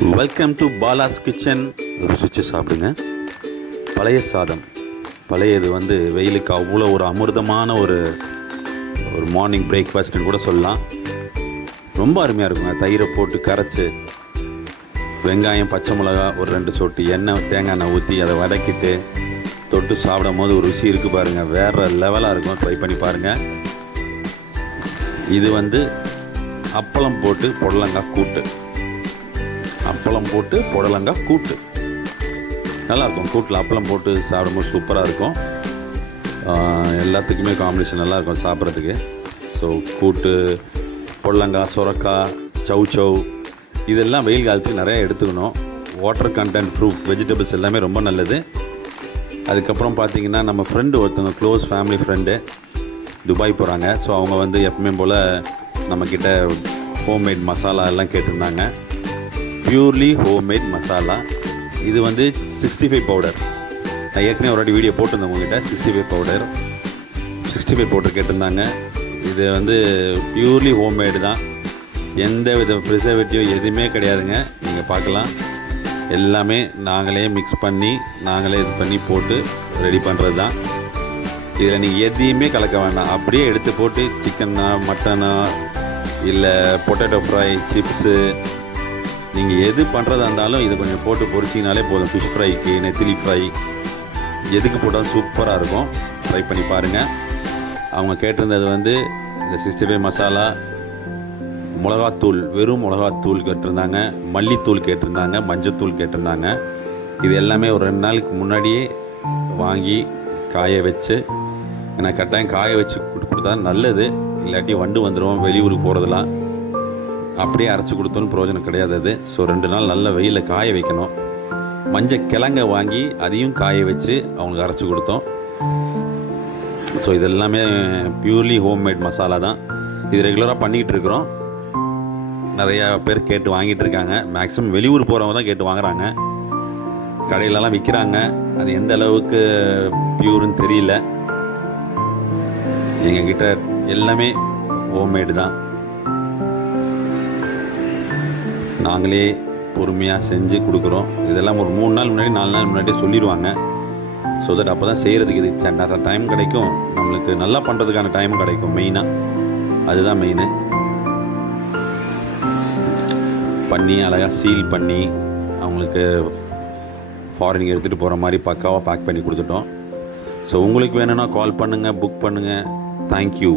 Welcome to Bala's kitchen. ருசிச்சு சாப்பிடுங்க. பழைய சாதம், பழையது வெயிலுக்கு அவ்வளோ ஒரு அமிர்தமான ஒரு மார்னிங் பிரேக்ஃபாஸ்ட்டுன்னு கூட சொல்லலாம். ரொம்ப அருமையாக இருக்குங்க. தயிரை போட்டு கரைச்சி, வெங்காயம், பச்சை மிளகா, ஒரு 2 சொட்டு எண்ணெய், தேங்காய் எண்ணெய் ஊற்றி அதை வதக்கிட்டு தொட்டு சாப்பிடும் போது ஒரு ருசி இருக்குது பாருங்கள். வேறு லெவலாக இருக்கும். ட்ரை பண்ணி பாருங்கள். இது அப்பளம் போட்டு புடலங்காய் கூட்டு, அப்பளம் போட்டு புடலங்காய் கூட்டு நல்லாயிருக்கும். கூட்டில் அப்பளம் போட்டு சாப்பிடும்போது சூப்பராக இருக்கும். எல்லாத்துக்குமே காம்பினேஷன் நல்லாயிருக்கும் சாப்பிட்றதுக்கு. ஸோ கூட்டு, புடலங்காய், சுரக்காய், சவ் இதெல்லாம் வெயில் காலத்துக்கு நிறையா எடுத்துக்கணும். வாட்டர் கண்டென்ட், ஃப்ரூட், வெஜிடபிள்ஸ் எல்லாமே ரொம்ப நல்லது. அதுக்கப்புறம் பார்த்திங்கன்னா, நம்ம ஃப்ரெண்டு ஒருத்தவங்க, க்ளோஸ் ஃபேமிலி ஃப்ரெண்டு துபாய் போகிறாங்க. ஸோ அவங்க எப்பவுமே போல் நம்மக்கிட்ட ஹோம்மேட் மசாலா எல்லாம் கேட்டிருந்தாங்க. Purely homemade masala. இது 65 பவுடர். நான் ஏற்கனவே ஒரு வாட்டி வீடியோ போட்டிருந்தேன் உங்கள்கிட்ட. 65 பவுடர் கேட்டிருந்தாங்க. இது பியூர்லி ஹோம்மேடு தான். எந்த வித ப்ரிசர்வேட்டிவ் எதுவுமே கிடையாதுங்க. நீங்கள் பார்க்கலாம். எல்லாமே நாங்களே மிக்ஸ் பண்ணி, நாங்களே இது பண்ணி போட்டு ரெடி பண்ணுறது தான். இதில் நீங்கள் எதையுமே கலக்க வேண்டாம். அப்படியே எடுத்து போட்டு சிக்கனா, மட்டனா, இல்லை பொட்டேட்டோ ஃப்ரை, சிப்ஸு, நீங்கள் எது பண்ணுறதா இருந்தாலும் இதை கொஞ்சம் போட்டு பொரிச்சிங்கனாலே போதும். ஃபிஷ் ஃப்ரைக்கு, நெத்திலி ஃப்ரை, எதுக்கு போட்டாலும் சூப்பராக இருக்கும். ட்ரை பண்ணி பாருங்கள். அவங்க கேட்டிருந்தது இந்த 65 மசாலா, மிளகாத்தூள், வெறும் மிளகாத்தூள் கேட்டிருந்தாங்க, மல்லித்தூள் கேட்டிருந்தாங்க, மஞ்சத்தூள் கேட்டிருந்தாங்க. இது எல்லாமே ஒரு 2 நாளுக்கு முன்னாடியே வாங்கி காய வச்சு, ஏன்னா கட்டாயம் காய வச்சு கொடுத்தா நல்லது. இல்லாட்டி வண்டு வந்துடும் வெளியூருக்கு போகிறதுலாம். அப்படியே அரைச்சி கொடுத்தோன்னு பிரயோஜனம் கிடையாது அது. ஸோ 2 நாள் நல்ல வெயிலில் காய வைக்கணும். மஞ்சள் கிழங்க வாங்கி அதையும் காய வச்சு அவங்களுக்கு அரைச்சி கொடுத்தோம். ஸோ இது எல்லாமே பியூர்லி ஹோம்மேட் மசாலா தான். இது ரெகுலராக பண்ணிக்கிட்டு இருக்கிறோம். நிறையா பேர் கேட்டு வாங்கிட்டு இருக்காங்க. மேக்ஸிமம் வெளியூர் போகிறவங்க தான் கேட்டு வாங்குகிறாங்க. கடையிலலாம் விற்கிறாங்க. அது எந்த அளவுக்கு பியூர்னு தெரியல. எங்ககிட்ட எல்லாமே ஹோம்மேடு தான். நாங்களே பொறுமையாக செஞ்சு கொடுக்குறோம். இதெல்லாம் ஒரு 3 நாள் முன்னாடி, 4 நாள் முன்னாடியே சொல்லிடுவாங்க. ஸோ தட் அப்போ தான் செய்கிறதுக்கு இது நிறைய டைம் கிடைக்கும். நம்மளுக்கு நல்லா பண்ணுறதுக்கான டைமும் கிடைக்கும். மெயினாக அதுதான் மெயின். பண்ணி அழகாக சீல் பண்ணி அவங்களுக்கு ஃபாரினுக்கு எடுத்துகிட்டு போகிற மாதிரி பக்காவாக பேக் பண்ணி கொடுத்துட்டோம். ஸோ உங்களுக்கு வேணும்னா கால் பண்ணுங்கள், புக் பண்ணுங்கள். தேங்க்யூ.